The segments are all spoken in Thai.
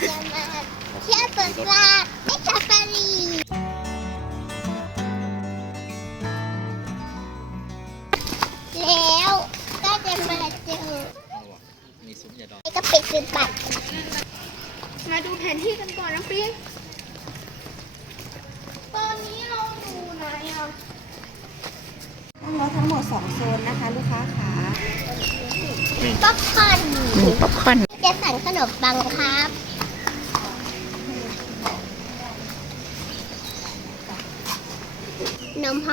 จะมาเที่ยวสวนสัตว์ไม่ซาฟารีแล้วก็จะมาเจอมีซุ้มยาดองไอ้กระปิดซื้อบัตรมาดูแผนที่กันก่อนนะปิ๊งตอนนี้เราอยู่ไหนอะนั่งรถทั้งหมด 2 โซนนะคะ ลูกค้าขาป๊อปคอร์นมีป๊อปคอร์นจะสั่งขนมปังครับ นมฮ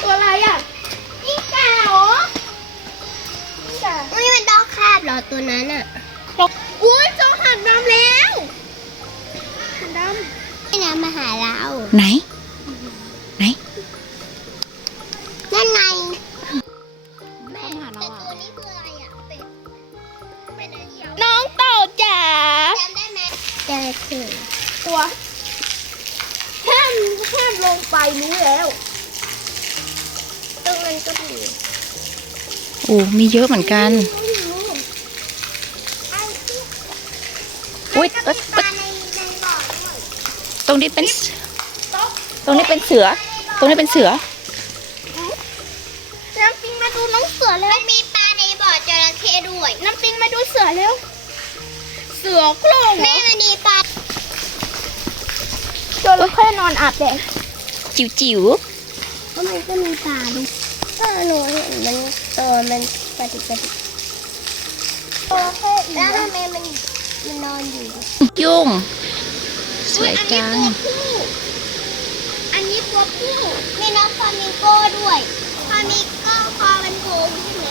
ตัวอะไรอะนี่กาเหรอนี่มันดอกคาบเหรอตัวนั้นอะอุ้ยเจอหันดำแล้วหันดนี่นะมาหาเราไหน ไหนนั่นไงเข้ามาเราแต่อะตัวนี้คืออะไรอะเป็ดเป็นอะไรเดียวำน้องเต่าจ๋าจำได้ไหมเจอถึงตัวห้ามห้ามลงไปรู้แล้วตรงนั้น ก็มีโอ้มีเยอะเหมือนกันอุ๊ยเอ๊ะปลาในในบ่อด้วยตรงนี้เป็น ตรงนี้เป็นเสือ ตรงนี้เป็นเสือ น้ำปิงมาดูน้องเสือแล้วมันมีปลาในบ่อจระเข้ด้วย น้ำปิงมาดูเสือแล้วเสือโคร่งเหรแม่อมันมีปลาจระเข้นอนอาบแดดจิ๋วจิ๋วเพราะมันก็มีปลาด้วย ถ้าหนูเห็นมันตัวมันปฏิปฏิแล้วทำไมมันมันนอนอยู่ ยุ่งสอุ๊วยอันนี้จังตัวผู้อันนี้ตัวผู้มีน้องฟามิงโก้ด้วยฟามิงโก้คอมันโค้งใช่ไหม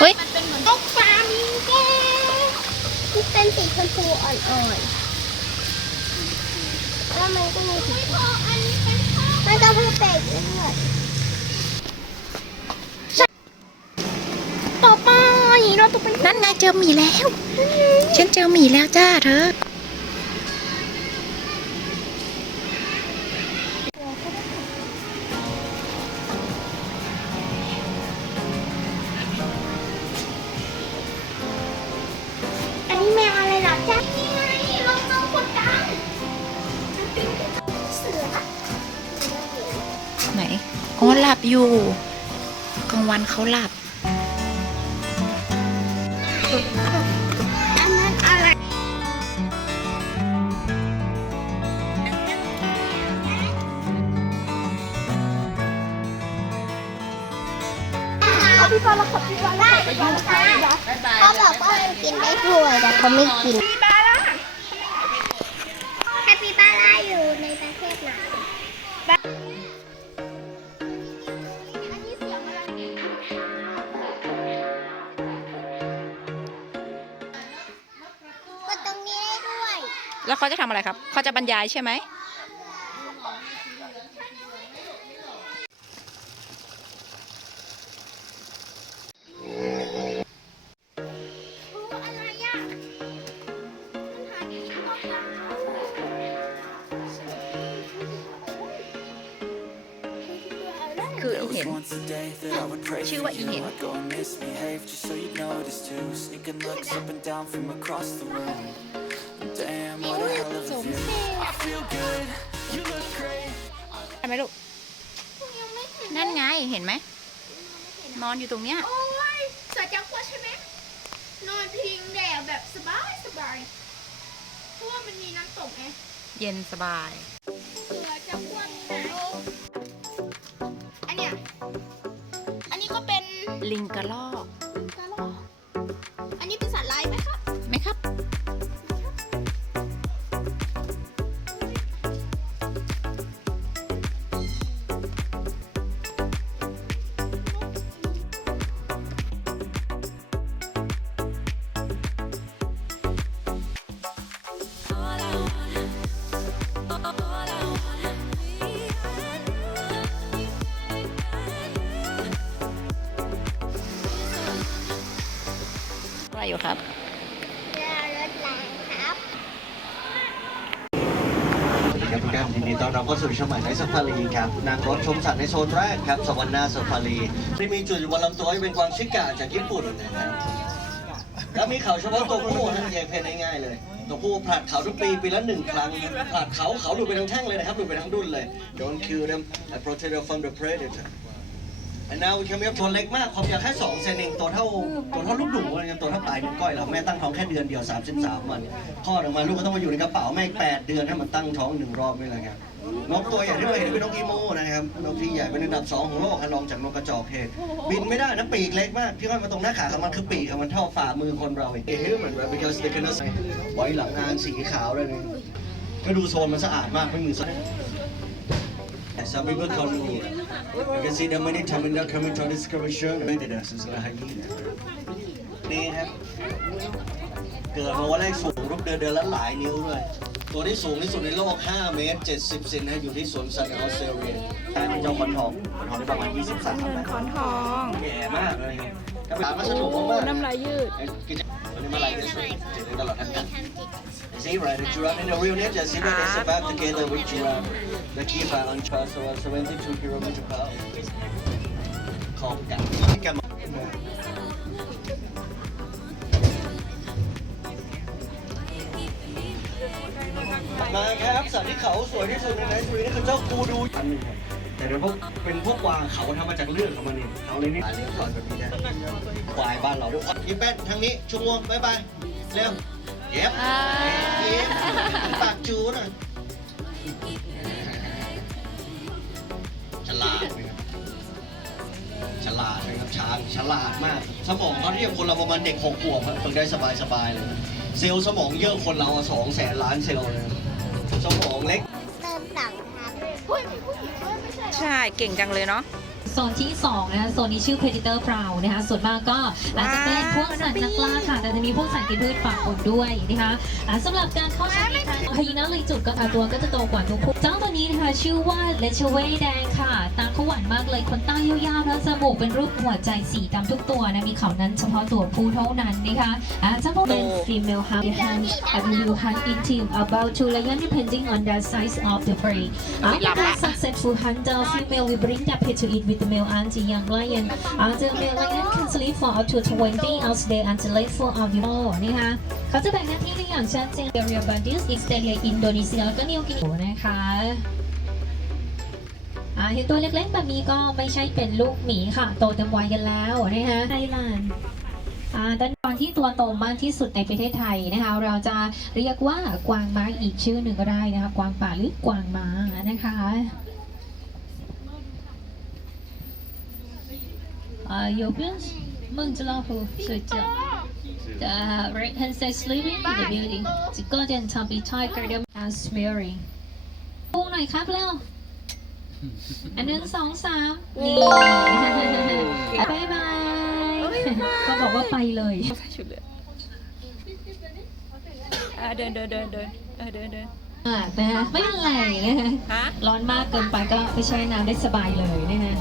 เฮ้ยมันเป็นเหมือนนกฟามิงโก้มันเป็นสีชมพูอ่อนๆ แล้วมันก็มีสีนี่เป็นพ่อมันก็เพิ่งเป็ดด้วย ต่อไปเราต้องเป็น นั่นไงเจ อหมีแล้ว ฉันเจอหมีแล้วจ้าเธอ อันนี้แมวอะไรเหรอจ๊ะนี่ไงลงมาคนดังเสือไหนอ๋อหลับอยู่ กลางวันเขาหลับ พี่บอลแล้วเขาพี่บอลแล้วเขาบอกว่ามันกินได้ด้วยแต่เขาไม่กินมีบาร่าแฮปปี้บาร่าอยู่ในประเทศไหนกดตรงนี้ได้ด้วยแล้วเขาจะทำอะไรครับ เขาจะบรรยายใช่ไหม hell of a view I feel good, you look great ทำไหมลูก นั่นไง เห็นไหม นอนอยู่ตรงเนี้ย โอ้ยเสือจังกว่าใช่ไหมนอนพิงแดดแบบสบายสบายเพราะว่ามันมีน้ำตกไง เย็นสบาย ลิงกระลอก อยู่ครับเรือรถแรงครับครับทุกท่านยินดีต้อนรับเข้าสู่ช่องใหม่ในซาฟารีครับนั่งรถชมสัตว์ในโซนแรกครับสวรรค์นาซาฟารีที่มีจุดอยู่บนลำตัวที่เป็นกวางชิกะจากญี่ปุ่นนะครับแล้วมีเขาเฉพาะตัวผู้นั่นเองเพนง่ายๆเลย ตัวผู้ผลัดเขาทุกปีปีละหนึ่งครั้งผลัดเขาเขาหลุดไปทั้งแท่งเลยนะครับหลุดไปทั้งดุนเลย Don't kill them and protect them from the predator อันนาวิคาเมีตัวเล็กมากความยาวแค่2เซนเองตัวเท่าตัวเท่าลูกดุ่งเลยตัวเท่าปลายนิ้วก้อยเราแม่ตั้งท้องแค่เดือนเดียว 33วันคลอดออกมาลูกก็ต้องมาอยู่ในกระเป๋าแม่อีก8เดือนให้มันตั้งท้องหนึ่งรอบนี่แหละครับนกตัวใหญ่ที่เราเห็นเป็นนกอีโมนะครับนกที่ใหญ่เป็นอันดับสองของโลกรองจากนกกระจอกเทศบินไม่ได้นะปีกเล็กมากที่ห้อยมาตรงหน้าขาของมันคือปีกของมันเท่าฝ่ามือคนเราเองเฮ้ยเหมือนแบบ because they can ไว้หลังอางสีขาวเลยนะก็ดูโซนมันสะอาดมากไม่มีโซน Some people call me. You can see them many times when they're coming to this excursion. Maybe that's is a hyena. นี่ครับ เกิดมาวันแรกสูงรูปเดินเดินแล้วหลายนิ้วด้วยตัวที่สูงที่สุดในโลก 5 เมตร 70 เซนนะอยู่ที่สวนสัตว์ในออสเตรเลียแต่เป็นเจ้าขอนทองขอนทองได้ประมาณ 23นะขอนทองแก่มากเลยครับถ้าไปถามว่าสนุกมากๆน้ำลายยืดไอ้กิจวันนี้มาลายยืดสุดตลอดทั้งวัน See, right, the giraffe in the real ninja, see that they survive together with giraffe. The key by on charge so 72 kilometers per hour. ของกันกันมาครับสัตว์ที่เขาสวยที่สุดในไนท์ทรีนี่คือเจ้ากูดูอันหนึ่งครับแต่เดี๋ยวพวกเป็นพวกกวางเขาทำมาจากเลือดของมันเองเขาเลยนี่เลี้ยงก่อนแบบนี้นะควายบ้านเราด้วยอีแป้นทางนี้ชุงวงบ๊ายบายเร็ว เย็บอ่า เย็บปากจูน่ะฉลาดไหมครับฉลาดไหมครับช้างฉลาดมาก สมองเขาเทียบคนเราประมาณเด็กหกขวบครับฝึกได้สบายๆเลย เซลล์สมองเยอะคนเราสองแสนล้านเซลล์เลยสมองเล็ก เติมตังค์ครับเฮ้ยมีผู้หญิงด้วยไม่ใช่เหรอใช่เก่งจังเลยเนาะโซนที่2นะคะโซนนี้ชื่อ Predator Prowl นะคะส่วนมากก็อาจจะเป็นพวกสัตว์นักล่าค่ะแต่จะมีพวกสัตว์กินพืชปากปนด้วยนะคะอ่าสำหรับการเข้าชมในทางพยีนาเลยจุดก็อ่าตัวก็จะโตกว่าตัวผู้เจ้าตัวนี้นะคะชื่อว่าเลชเวแดงค่ะตาเขา หวานมากเลยขนตายาวๆแล้วจมูกเป็นรูปหัวใจสีดำทุกตัวนะมีเขานั้นเฉพาะตัวผู้เท่านั้นนะคะอ่าเจ้าพวกเป็น female hunt hunt and will hunt in team about two lion depending on the size of the prey after the successful hunter female will bring the pet to eat with the male anti young lion uh, the male lion can sleep for up to 20 hours a day until late for of the oh นะคะเขาจะแบ่งหน้าที่ได้อย่างชัดเจน area bandis is the อินโดนีเซียแล้วก็นิวกินีนะคะอ่า เห็นตัวเล็กๆแบบนี้ก็ไม่ใช่เป็นลูกหมีค่ะ โตเต็มวัยกันแล้วนะคะไทยแลนด์ อ่าด้านกวางที่ตัวโตมากที่สุดในประเทศไทยนะคะ เราจะเรียกว่ากวางม้าอีกชื่อหนึ่งก็ได้นะคะ กวางป่าหรือกวางม้านะคะอ่า有边梦之老虎睡觉 The right hand side sleeping in the building The golden tabby tiger the are smearing ปูหน่อยครับเร็ว อันหนึ่งสองสามนี่บายบาย ก็บอกว่าไปเลยใส่ชุดเลยอ่าเดินเดินเดินเดินเออเดินเดินมากนะคะไม่เป็นไรนะคะฮะร้อนมากเกินไปก็ไปแช่น้ำได้สบายเลยนะคะ